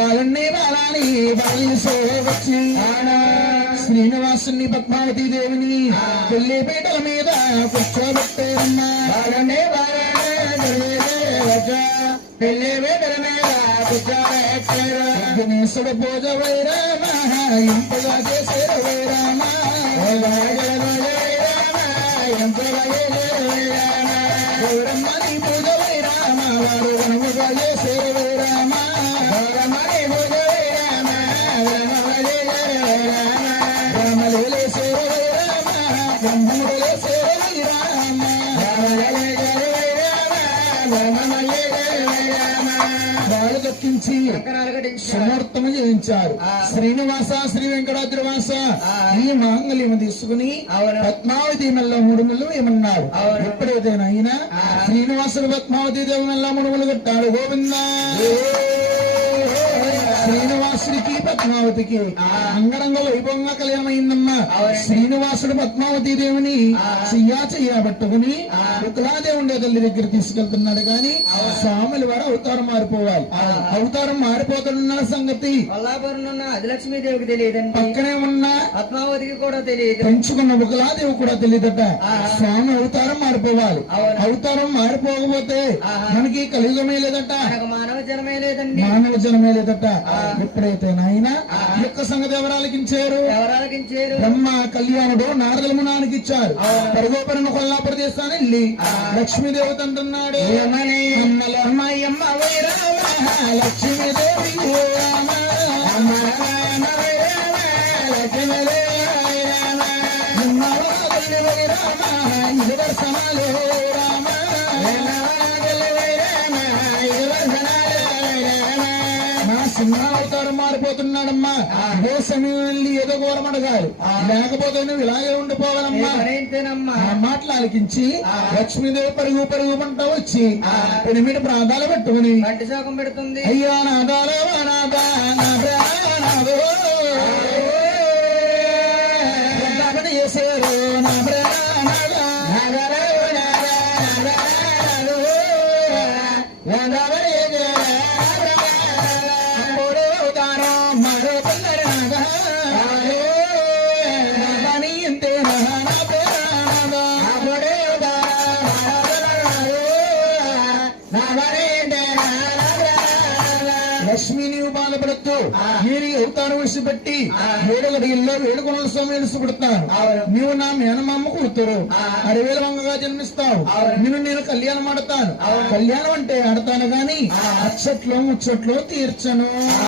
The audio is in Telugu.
బాలన్ని బాలాని వచ్చి శ్రీనివాసుని పద్మావతి దేవిని పెళ్లి పీటల మీద కూర్చోబెట్టారమ్మా. బాలన్ని బాలాని పెళ్లి పీటల మీద కూర్చోబెట్టారు. గణేశుడు పూజ వైరామ ఇంపుగా చేశారు వైరామ గౌరమ్మని పూజ వైరామ వారు వనముగా చేశారు వైరామ గౌరమ్మని పూజ వైరామ రామలే సేవ వైరామ బ్రహ్మములే సేవ వైరామ వారు దక్కించి సుముహూర్తము చేయించారు. శ్రీనివాస శ్రీ వెంకటాద్రివాస ఈ మాంగళ్యము తీసుకుని పద్మావతి మెల్ల 3 ముళ్ళు ఏమన్నారు. ఎప్పుడైతే అయినా శ్రీనివాసుడు పద్మావతి దేవి మెల్ల 3 ముళ్ళు కట్టాడు. గోవిందా శ్రీనివాసుడికి పద్మావతికి అంగరంగ వైభవంగా కళ్యాణమైందమ్మా. శ్రీనివాసుడు పద్మావతి దేవిని చెయ్యా పట్టుకుని ఉకలాదేవుండే తల్లి దగ్గర తీసుకెళ్తున్నాడు. గాని స్వాముల వారు అవతారం మారిపోవాలి. అవతారం మారిపోతున్న సంగతి ఆదిలక్ష్మీదేవికి తెలియదండి. పక్కనే ఉన్న పద్మావతికి కూడా తెలియదు. పెంచుకున్న ఉకలాదేవి కూడా తెలియదట. స్వామి అవతారం మారిపోవాలి. అవతారం మారిపోకపోతే మనకి కలియుగమే లేదట, మానవ జనమే లేదండి. మానవ జనమే లేదట. ఎప్పుడైతే నాయన ఈ యొక్క సంగతి ఎవరాలకించారు. బ్రహ్మ కళ్యాణుడు నారదుల మునానికి ఇచ్చారు. పరగోపరణ కొల్లాపుర దేశాన్ని వెళ్ళి లక్ష్మీదేవత అంటున్నాడు. అమ్మాయమ్మ లక్ష్మీదేవి దర్శనాలు రామ సింహావతారం మారిపోతున్నాడమ్మా. ఏ సమయం వెళ్ళి ఏదో ఘోరం అడగాలి, లేకపోతే నువ్వు ఇలాగే ఉండిపోవాలమ్మా. మాటలు ఆలకించి లక్ష్మీదేవి పరుగు పంట వచ్చి 8 ప్రాంతాలు పెట్టుకుని శోకం పెడుతుంది. అయ్యా నాదాలో చేశారు నా లక్ష్మి నీవు బాధపడద్దు. మీరు అవతారం విడిచిపెట్టి 7 గడియల్లో 7 కొనల స్వామి విడిచిపెడతాను. నీవు నా మేనమామ కూతురు 6000 వంగగా జన్మిస్తావు. నేను కళ్యాణం ఆడతాను. కళ్యాణం అంటే ఆడతాను గాని అచ్చట్లో ముచ్చట్లో తీర్చను.